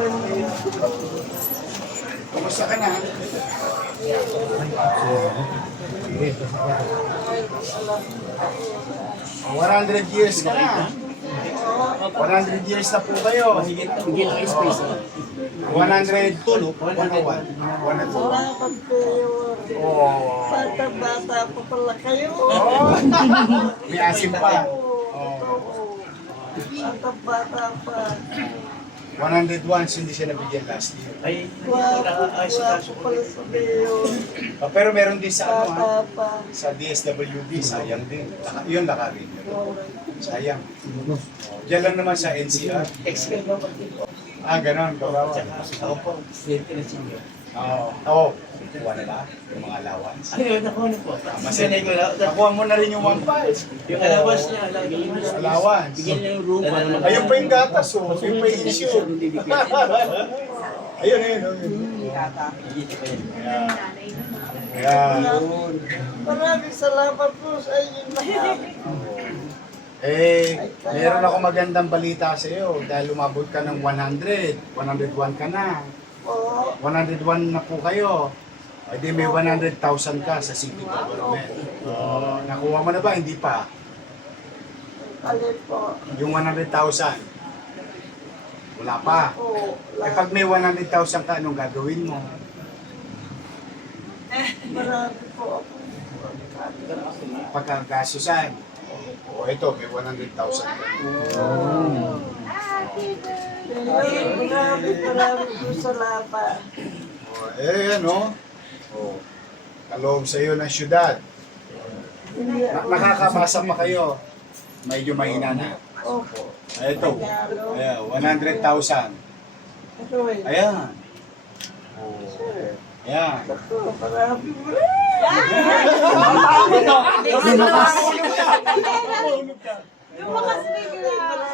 Aling Elena. Kumusta ka na? Oh, 100 years ka na. 100 years na po kayo. 100 tulog, 101. 101. Salamat kayo. Oh. Bata-bata pa pala kayo. Oh. May asim pa. Oo. Bata-bata pa. 100 once hindi siya nabigyan last year. Ay, Wapo, wapo pala sa. Oh, pero meron din sa ano ha, pa. sa DSWD, sayang din. Laka, yun laka rin. Sayang. Oh, Diyan lang naman sa NCR. pati? Ah, ganon. Kawawa. Tsaka ako po, presidente ng senior. Oo. Oo. Kuha na ba? Yung mga allowance. Ano yun, ako na po. Mas Sinay ko na. Nakuha mo na rin yung 1.5. Yung allowance niya, lagi yung Allowance. Bigyan niya yung room. Ayun pa yung gatas, oh. Ayun pa yung issue. ayun, ayun, ayun. Dito pa yan. Kaya, kaya, Maraming salamat po sa inyo lahat. eh, meron ako magandang balita sa iyo dahil umabot ka ng 100. 101 ka na. Oo. 101 na po kayo. Ay di may 100,000 ka sa city government. Oh, nakuha mo na ba? Hindi pa. Alin po. Yung 100,000. Wala pa. Oo. Eh pag may 100,000 ka, anong gagawin mo? Marami po ako. Pagkagasusan. O ito, may 100,000 ka. Maraming maraming maraming po salamat. O, eh, ano? O, kaloob sa iyo ng syudad. Na- nakakabasa pa kayo. Medyo mahina na. Opo. Ay, ito. Ayan, 100,000. Ito eh. Ayan. O, ayan. Ito, maraming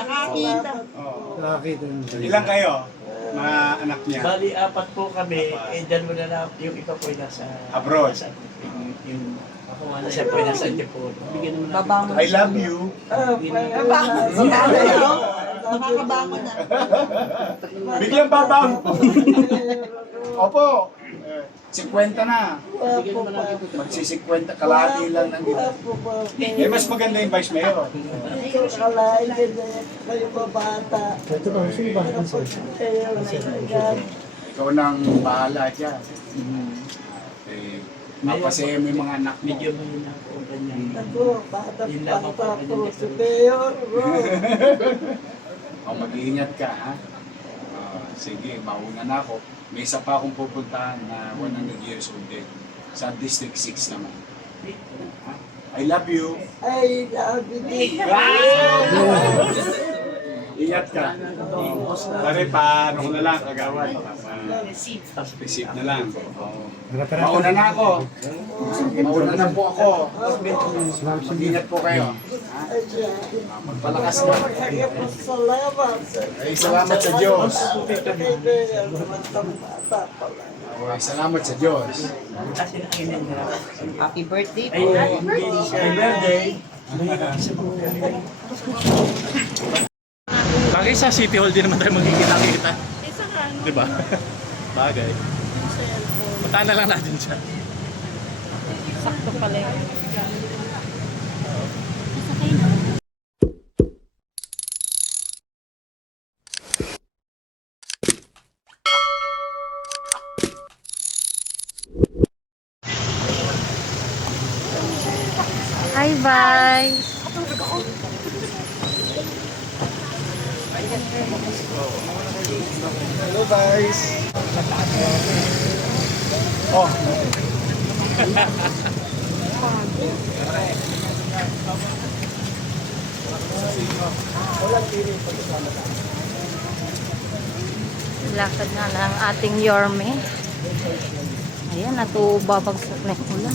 Nakakita. O. Ilan kayo? Mga anak niya? Bali, apat po kami. Eh, dyan mo na lang. Yung iba po ay nasa... Abroad. Yung, yung, nasa po nasa Antipolo. Bigyan mo natin. I love you. Ah, may Nakakabangon na. Biglang babang. Opo. Eh, 50 na. Pa. Magsi-50 kalahati lang ng ito. Pa. Eh, mas maganda yung vice mayor. Ikaw kalain din eh. Kayo pa bata. Ito ba? Sino ba? Ikaw nang bahala dyan. Eh, mapasaya mo yung mga anak mo. Medyo po ang kanyang. Ako, bata Yun po. kanyang Si Mayor. bro. O, mag-iingat ka, ha? Ah, sige, mauna na ako. May isa pa akong pupuntahan na 100 years old din. Sa District 6 naman. Ha? I love you. Ay, nabibig. Ingat ka. Pare, paano ko na lang, kagawan. Receive na lang. Mauna na ako. Mauna na po ako. Mag-ingat po kayo. Magpalakas na. salamat. Ay, salamat sa Diyos. Kay Mayor. Matang bata pala. Ay, salamat sa Diyos. Kasi nakainan na. Happy birthday Ay, po. happy birthday. Bagay sa City Hall din naman tayo magkikita-kita. Di ba? Bagay. Puntaan na lang natin siya. Sakto pala yun. Hi, bye. Hello guys. Oh. Lakad nga ng ating Yorme. Ayan, nato babagsak na yung ulan.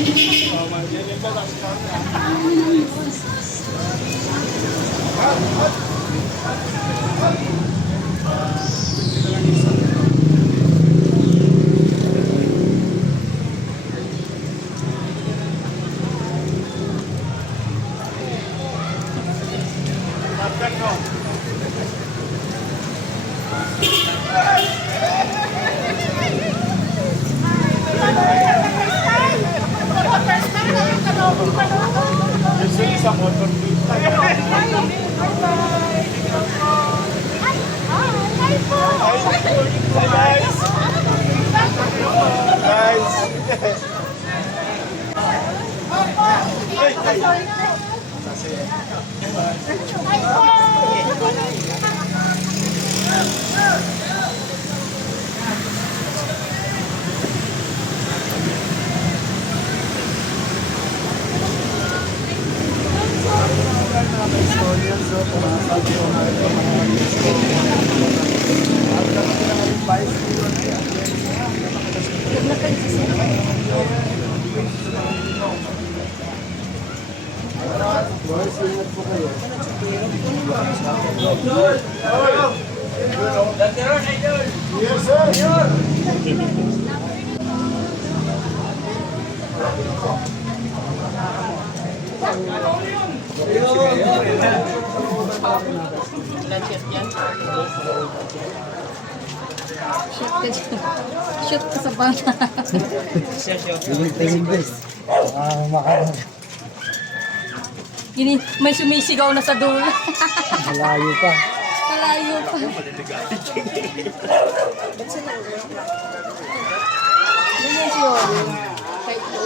Hadi hadi. Gusto isa motor dito. Hi, guys. Guys. Yes, Shoot ka dyan. Shoot ka sa bata. Gini, may sumisigaw na sa dulo. Malayo pa. Malayo pa. Ganyan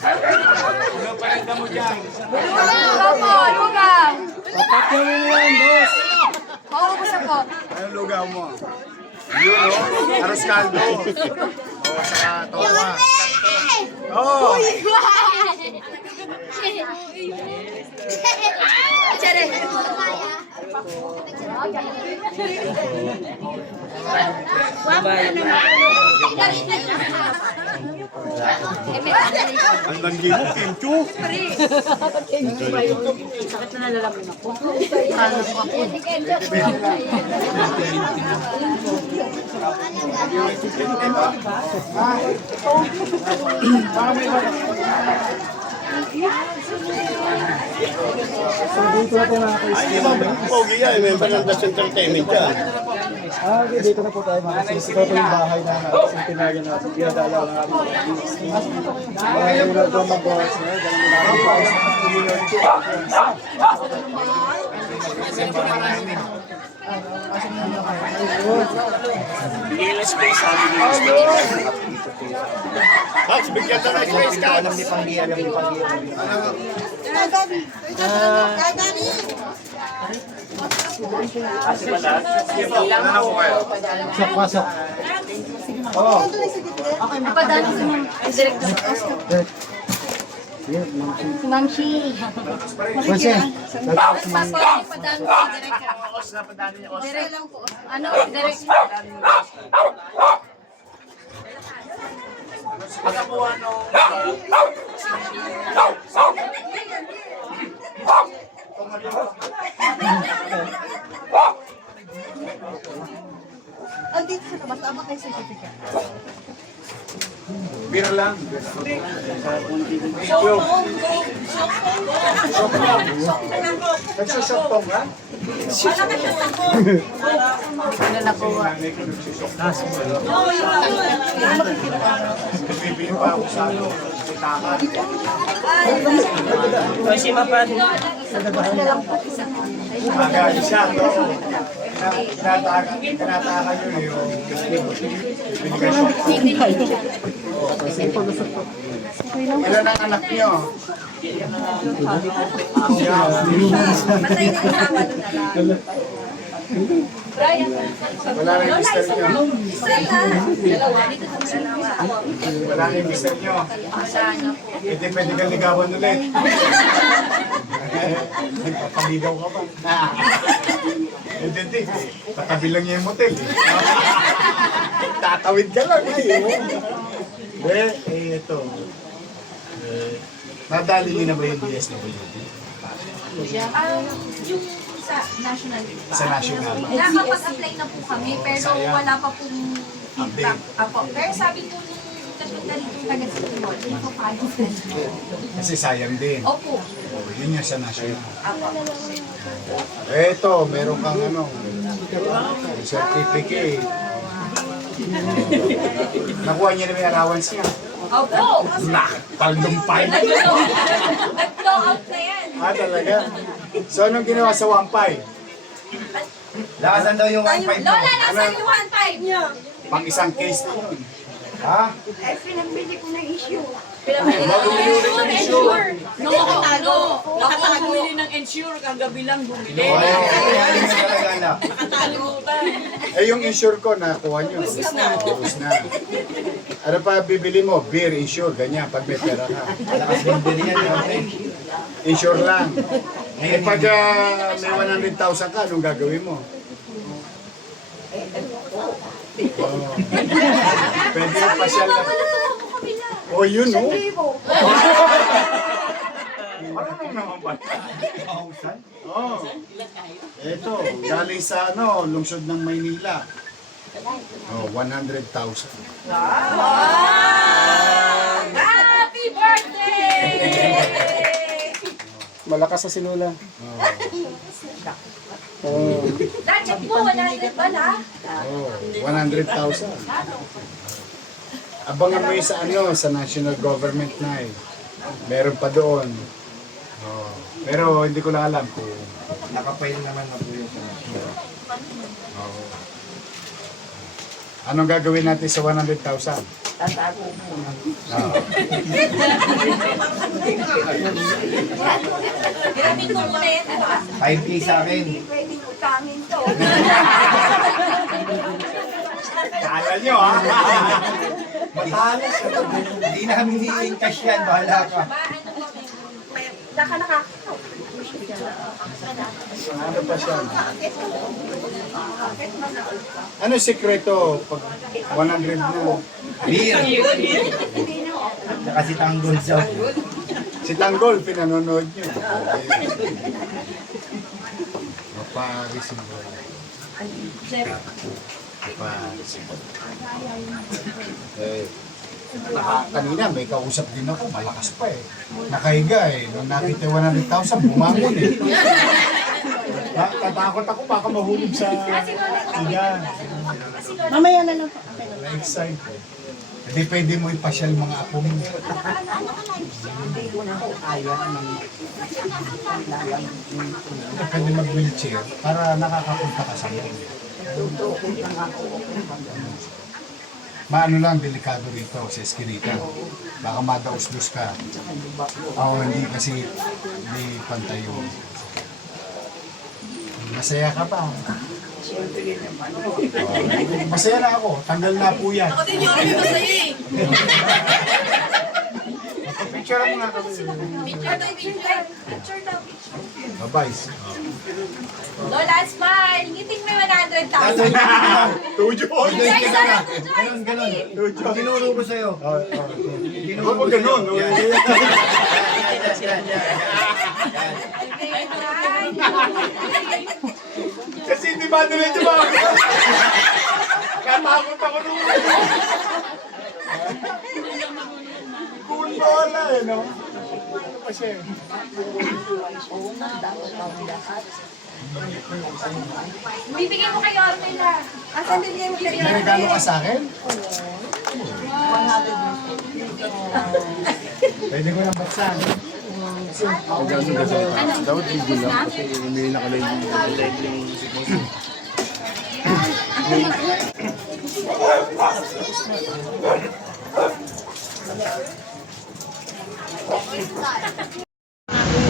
Kahit uban. Ano pa rin mo dyan? Anong lugaw mo? Yun, oh. Aros caldo. Oh, saka towa. Oh. Ang landi mo, Kim Chu. Sakit na nalalaman ako. Paano ako? Ay, di ba? Pogi yan. Member ng Das Entertainment yan. Ah, okay, dito na po tayo mga kasi ito po yung bahay na natin, tinagan natin, pinadalaw ng ating mga yung doon mag-boss na, dahil natin pa ay Max, bigyan ka ng space ka. alam ni Panggi, alam ni Panggi. Pasok, pasok. Oo. Napadaan si Ma'am. Si Ma'am Shi. Pasok, napadaan si Director. Direct lang po. Ano? Direct. Andito sa labas, tama kayo certificate. Beer lang. Nagsusok tong ha? Ano nakuha? Bibili pa ako sa ano. Sa takan. Aga, isa to. Tinataka, tinataka yun eh. yung Ilan ang anak niyo? Wala na yung mister niyo. Wala na yung mister niyo. Hindi pwede kang ligawan ulit. Nagpapaligaw ka ba? Hindi, hindi. Katabi lang niya yung motel. Tatawid ka lang eh. Eh, ito. Eh, nadali niyo na ba yung DSWD? Um, yung sa national. Sa national? Nakapag-apply na po kami, pero wala pa pong feedback. Apo. Pero sabi po nung kasundan nitong taga hindi ko pa Kasi sayang din. Opo. Oh, yun yung sa national. Apo. Eto, meron kang ano, certificate. Nakuha niya na may allowance niya. Opo! Nak, taldumpay. Nag-blow out na yan. ah, talaga? So, anong ginawa sa Wampay? Lakasan daw yung wifi Lola, nasa yung 1.5 niya. Pang isang case na yun. Ha? Eh, pinambili ko ng issue. Ensure. No, no. Nakatagumili ng insure, kagabi lang bumili. Nakatalutan. Eh, yung insure ko, nakuha niyo. Ubus na. Ubus na. Ano pa bibili mo? Beer, insure, ganyan, pag may pera ka. Lakas din din yan. Insure lang. Eh, pag ah, may 100,000 ka, anong gagawin mo? Oh. Pwede yung pasyal lang. Oh, yun, no? Marunong naman ba? Oh. Ito, galing sa ano, lungsod ng Maynila. Oh, 100,000. Happy birthday! Malakas sa sinula. Oo. Dati po, 100 pala. Oh, 100,000. Abangan mo yun sa ano, sa national government na eh. Meron pa doon. Oh. Pero hindi ko lang alam kung Nakapail naman na po yun. Oo. Anong gagawin natin sa 100,000? Tatago mo. Ah. Hiramin ko muna yan, diba? 5K sa akin. Hindi pwedeng utangin to. Kala nyo ha? Matalas. Hindi namin i-cash yan. Bahala ka. Naka naka. Ano pa siya? Ano sikreto pag 100 na? Beer. Saka si Tanggol sa Si Tanggol, pinanonood nyo. Maparisin mo. Maparisin mo. Eh, naka, kanina may kausap din ako, malakas pa eh. Nakahiga eh. Nung nakita yung 100,000, bumangon eh. Ta- Tatakot ako, baka mahulog sa higa. Mamaya na lang po. Na-excite eh. Hindi pwede mo ipasyal mga apo mo. Hindi pwede mag-wheelchair para nakakapunta ka sa mall. Maano lang, delikado rito sa eskinita. Baka madaus-dus ka. Oo, hindi kasi hindi pantay yung Masaya ka pa. Masaya na ako. Tanggal na po yan. Ako din yung kami masaya eh. Picture mo nga kami. Picture daw, picture. Picture daw. Bye-bye. Lola, smile! Ngiting may 100,000. Tujo! Guys, to, Joyce? Ganon, ganon. Tinuro ko sa'yo. Huwag mo ganun. Kasi hindi ba diretso ba? Katakot ako nung Bola eh, no? Ano pa siya eh? Bibigyan mo kay Orme na. Asan bibigyan mo kay May regalo ka sa akin? Pwede ko lang baksan. Dapat video lang.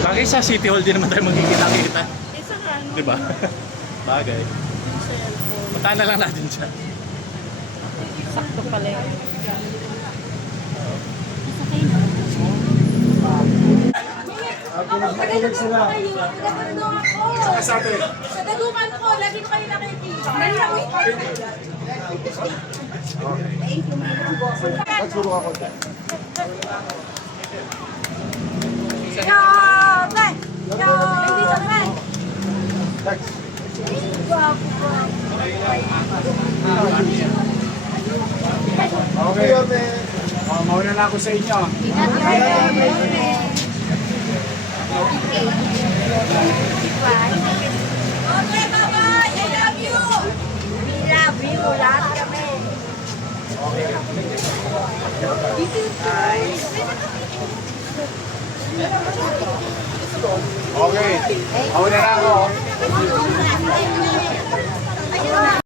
Bagay sa City Hall din naman tayo magkikita-kita. Di ba? Bagay. Puntahan na lang natin siya. Sakto pala yun. Pinagpakilag sila. Saka sa atin. Sa dalukan ko, lagi ko kayo nakikita. Nalawin ko. Magsuro ako. Yabe! Yabe! Okay. Oh, mauna na ako sa inyo. Okay, bye-bye! I love you! We love you! Lahat kami. Okay. Mauna Okay. Ako na lang oh. ako.